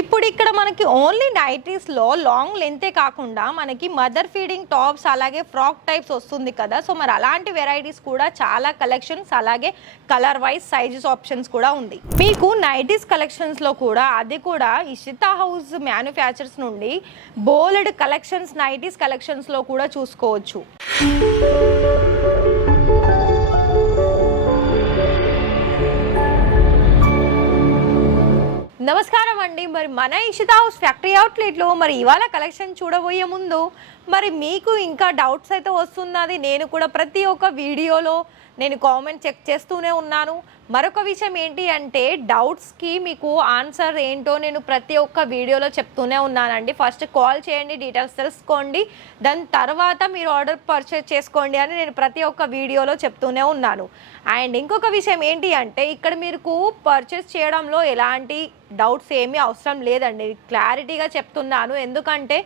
ఇప్పుడు ఇక్కడ మనకి ఓన్లీ నైటీస్లో లాంగ్ లెంతే కాకుండా మనకి మదర్ ఫీడింగ్ టాప్స్ అలాగే ఫ్రాక్ టైప్స్ వస్తుంది కదా. సో మరి అలాంటి వెరైటీస్ కూడా చాలా కలెక్షన్స్ అలాగే కలర్ వైజ్ సైజెస్ ఆప్షన్స్ కూడా ఉంది. మీకు నైటీస్ కలెక్షన్స్లో కూడా అది కూడా ఇషితా హౌస్ మ్యానుఫ్యాక్చర్స్ నుండి బోల్డ్ కలెక్షన్స్ నైటీస్ కలెక్షన్స్లో కూడా చూసుకోవచ్చు. నమస్కారం అండి. మరి మన ఇషితా హౌస్ ఫ్యాక్టరీ అవుట్లెట్లో మరి ఇవాళ కలెక్షన్ చూడబోయే ముందు మరి మీకు ఇంకా డౌట్స్ అయితే వస్తున్నది. నేను కూడా ప్రతి ఒక్క వీడియోలో నేను కామెంట్ చెక్ చేస్తూనే ఉన్నాను. మరొక విషయం ఏంటి అంటే డౌట్స్కి మీకు ఆన్సర్ ఏంటో నేను ప్రతి ఒక్క వీడియోలో చెప్తూనే ఉన్నానండి. ఫస్ట్ కాల్ చేయండి, డీటెయిల్స్ తెలుసుకోండి, దాని తర్వాత మీరు ఆర్డర్ పర్చేస్ చేసుకోండి అని నేను ప్రతి ఒక్క వీడియోలో చెప్తూనే ఉన్నాను. అండ్ ఇంకొక విషయం ఏంటి అంటే ఇక్కడ మీకు పర్చేస్ చేయడంలో ఎలాంటి డౌట్స్ ఏమీ అవసరం లేదండి, క్లారిటీగా చెప్తున్నాను. ఎందుకంటే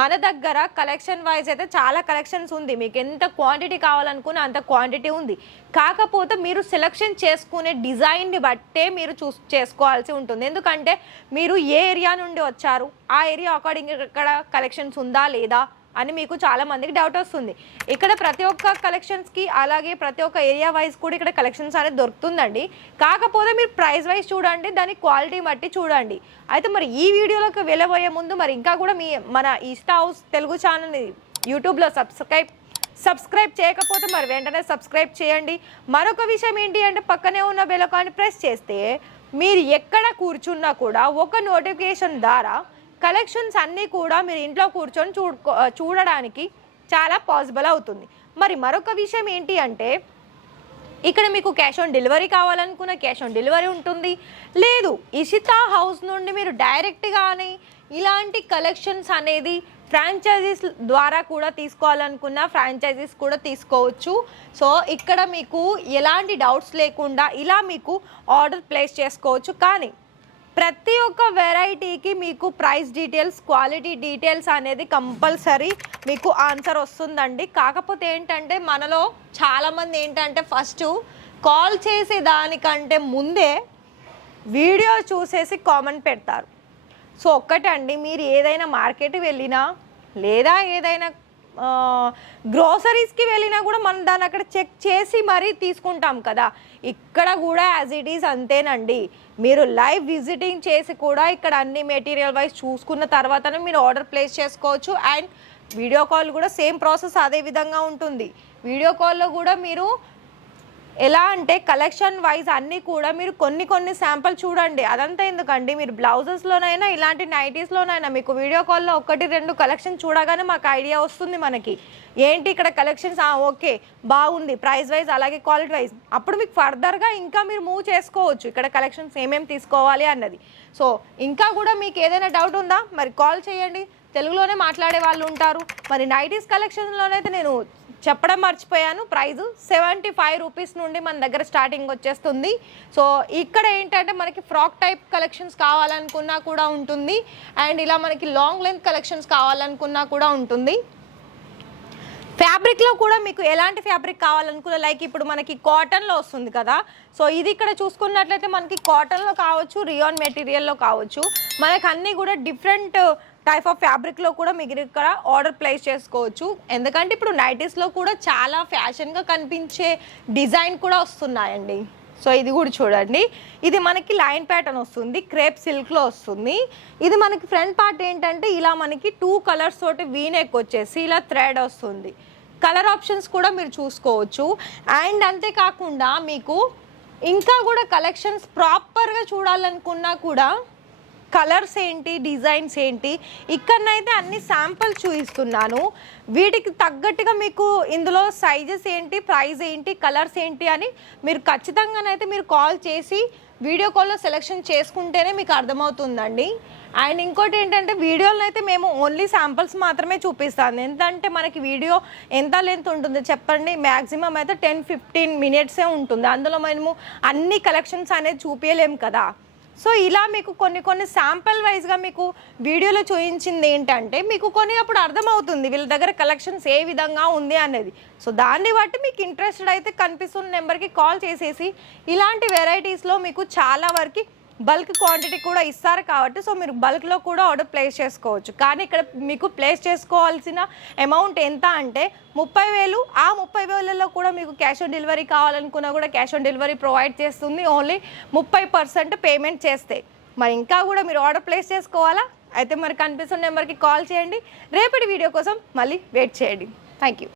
మన దగ్గర కలెక్షన్ వైజ్ అయితే చాలా కలెక్షన్స్ ఉంది. మీకు ఎంత క్వాంటిటీ కావాలనుకున్నా అంత క్వాంటిటీ ఉంది. కాకపోతే మీరు సెలెక్షన్ చేసుకునే డిజైన్ని బట్టే మీరు చేసుకోవాల్సి ఉంటుంది. ఎందుకంటే మీరు ఏ ఏరియా నుండి వచ్చారు, ఆ ఏరియా అకార్డింగ్ ఇక్కడ కలెక్షన్స్ ఉందా లేదా అని మీకు చాలా మందికి డౌట్ వస్తుంది. ఇక్కడ ప్రతి ఒక్క కలెక్షన్స్కి అలాగే ప్రతి ఒక్క ఏరియా వైజ్ కూడా ఇక్కడ కలెక్షన్స్ అనేది దొరుకుతుందండి. కాకపోతే మీరు ప్రైస్ వైజ్ చూడండి, దాని క్వాలిటీ బట్టి చూడండి. అయితే మరి ఈ వీడియోలోకి వెళ్ళబోయే ముందు మరి ఇంకా కూడా మన ఇషితా హౌస్ తెలుగు ఛానల్ని యూట్యూబ్లో సబ్స్క్రైబ్ చేయకపోతే మరి వెంటనే సబ్స్క్రైబ్ చేయండి. మరొక విషయం ఏంటి అంటే పక్కనే ఉన్న బెల్ ఐకాన్ని ప్రెస్ చేస్తే మీరు ఎక్కడ కూర్చున్నా కూడా ఒక నోటిఫికేషన్ ద్వారా కలెక్షన్స్ అన్నీ కూడా మీరు ఇంట్లో కూర్చొని చూడడానికి చాలా పాసిబుల్ అవుతుంది. మరి మరొక విషయం ఏంటి అంటే ఇక్కడ మీకు క్యాష్ ఆన్ డెలివరీ కావాలనుకున్న క్యాష్ ఆన్ డెలివరీ ఉంటుంది. లేదు ఇషితా హౌస్ నుండి మీరు డైరెక్ట్గానే ఇలాంటి కలెక్షన్స్ అనేది ఫ్రాంచైజీస్ ద్వారా కూడా తీసుకోవాలనుకున్న ఫ్రాంచైజీస్ కూడా తీసుకోవచ్చు. సో ఇక్కడ మీకు ఎలాంటి డౌట్స్ లేకుండా ఇలా మీకు ఆర్డర్ ప్లేస్ చేసుకోవచ్చు. కానీ ప్రతి ఒక్క వెరైటీకి మీకు ప్రైస్ డీటెయిల్స్ క్వాలిటీ డీటెయిల్స్ అనేది కంపల్సరీ మీకు ఆన్సర్ వస్తుందండి. కాకపోతే ఏంటంటే మనలో చాలామంది ఏంటంటే ఫస్ట్ కాల్ చేసే దానికంటే ముందే వీడియో చూసేసి కామెంట్ పెడతారు. సో ఒక్కటండి, మీరు ఏదైనా మార్కెట్ వెళ్ళినా లేదా ఏదైనా గ్రోసరీస్కి వెళ్ళినా కూడా మనం దాన్ని అక్కడ చెక్ చేసి మరీ తీసుకుంటాం కదా. ఇక్కడ కూడా యాజ్ ఇట్ ఈజ్ అంతేనండి. మీరు లైవ్ విజిటింగ్ చేసి కూడా ఇక్కడ అన్ని మెటీరియల్ వైజ్ చూసుకున్న తర్వాతనే మీరు ఆర్డర్ ప్లేస్ చేసుకోవచ్చు. అండ్ వీడియో కాల్ కూడా సేమ్ ప్రాసెస్ అదే విధంగా ఉంటుంది. వీడియో కాల్లో కూడా మీరు ఎలా అంటే కలెక్షన్ వైజ్ అన్నీ కూడా మీరు కొన్ని శాంపుల్ చూడండి. అదంతా ఎందుకండి, మీరు బ్లౌజెస్లోనైనా ఇలాంటి నైటీస్లోనైనా మీకు వీడియో కాల్లో 1-2 కలెక్షన్ చూడగానే మాకు ఐడియా వస్తుంది. మనకి ఏంటి ఇక్కడ కలెక్షన్స్ ఓకే బాగుంది ప్రైస్ వైజ్ అలాగే క్వాలిటీ వైజ్, అప్పుడు మీకు ఫర్దర్గా ఇంకా మీరు మూవ్ చేసుకోవచ్చు ఇక్కడ కలెక్షన్స్ ఏమేమి తీసుకోవాలి అన్నది. సో ఇంకా కూడా మీకు ఏదైనా డౌట్ ఉందా మరి కాల్ చేయండి, తెలుగులోనే మాట్లాడే వాళ్ళు ఉంటారు. మరి నైటీస్ కలెక్షన్లోనైతే నేను చెప్పడం మర్చిపోయాను, ప్రైజు 75 రూపీస్ నుండి మన దగ్గర స్టార్టింగ్ వచ్చేస్తుంది. సో ఇక్కడ ఏంటంటే మనకి ఫ్రాక్ టైప్ కలెక్షన్స్ కావాలనుకున్నా కూడా ఉంటుంది. అండ్ ఇలా మనకి లాంగ్ లెంత్ కలెక్షన్స్ కావాలనుకున్నా కూడా ఉంటుంది. ఫ్యాబ్రిక్లో కూడా మీకు ఎలాంటి ఫ్యాబ్రిక్ కావాలనుకున్నా లైక్ ఇప్పుడు మనకి కాటన్లో వస్తుంది కదా. సో ఇది ఇక్కడ చూసుకున్నట్లయితే మనకి కాటన్లో కావచ్చు, రియాన్ మెటీరియల్లో కావచ్చు, మనకు అన్నీ కూడా డిఫరెంట్ టైప్ ఆఫ్ ఫ్యాబ్రిక్లో కూడా మీరు ఇక్కడ ఆర్డర్ ప్లేస్ చేసుకోవచ్చు. ఎందుకంటే ఇప్పుడు నైటీస్లో కూడా చాలా ఫ్యాషన్గా కనిపించే డిజైన్ కూడా వస్తున్నాయండి. సో ఇది కూడా చూడండి, ఇది మనకి లైన్ ప్యాటర్న్ వస్తుంది, క్రేప్ సిల్క్లో వస్తుంది. ఇది మనకి ఫ్రంట్ పార్ట్ ఏంటంటే ఇలా మనకి 2 కలర్స్ తోటి వీనెక్ వచ్చేసి ఇలా థ్రెడ్ వస్తుంది. కలర్ ఆప్షన్స్ కూడా మీరు చూసుకోవచ్చు. అండ్ అంతేకాకుండా మీకు ఇంకా కూడా కలెక్షన్స్ ప్రాపర్గా చూడాలనుకున్నా కూడా కలర్స్ ఏంటి డిజైన్స్ ఏంటి ఇక్కడనైతే అన్ని శాంపుల్ చూపిస్తున్నాను. వీటికి తగ్గట్టుగా మీకు ఇందులో సైజెస్ ఏంటి, ప్రైస్ ఏంటి, కలర్స్ ఏంటి అని మీరు ఖచ్చితంగానైతే మీరు కాల్ చేసి వీడియో కాల్లో సెలెక్షన్ చేసుకుంటేనే మీకు అర్థమవుతుందండి. అండ్ ఇంకోటి ఏంటంటే వీడియోలో అయితే మేము ఓన్లీ శాంపుల్స్ మాత్రమే చూపిస్తాను. ఎందుకంటే మనకి వీడియో ఎంత లెంత్ ఉంటుంది చెప్పండి, మ్యాక్సిమం అయితే 10-15 మినిట్సే ఉంటుంది. అందులో మేము అన్ని కలెక్షన్స్ అనేది చూపించలేము కదా. సో ఇలా మీకు కొన్ని శాంపుల్ వైజ్గా మీకు వీడియోలో చూపించింది ఏంటంటే మీకు కొన్ని అప్పుడు అర్థమవుతుంది వీళ్ళ దగ్గర కలెక్షన్స్ ఏ విధంగా ఉంది అనేది. సో దాన్ని బట్టి మీకు ఇంట్రెస్టెడ్ అయితే కనిపిస్తున్న నెంబర్కి కాల్ చేసేసి ఇలాంటి వెరైటీస్లో మీకు చాలా వరకు బల్క్ క్వాంటిటీ కూడా ఇస్తారు కాబట్టి సో మీరు బల్క్లో కూడా ఆర్డర్ ప్లేస్ చేసుకోవచ్చు. కానీ ఇక్కడ మీకు ప్లేస్ చేసుకోవాల్సిన అమౌంట్ ఎంత అంటే 30,000. ఆ 30,000లో కూడా మీకు క్యాష్ ఆన్ డెలివరీ కావాలనుకున్నా కూడా క్యాష్ ఆన్ డెలివరీ ప్రొవైడ్ చేస్తుంది. ఓన్లీ 30% పేమెంట్ చేస్తే. మరి ఇంకా కూడా మీరు ఆర్డర్ ప్లేస్ చేసుకోవాలా? అయితే మరి కనిపిస్తున్న నెంబర్కి కాల్ చేయండి. రేపటి వీడియో కోసం మళ్ళీ వెయిట్ చేయండి. Thank you.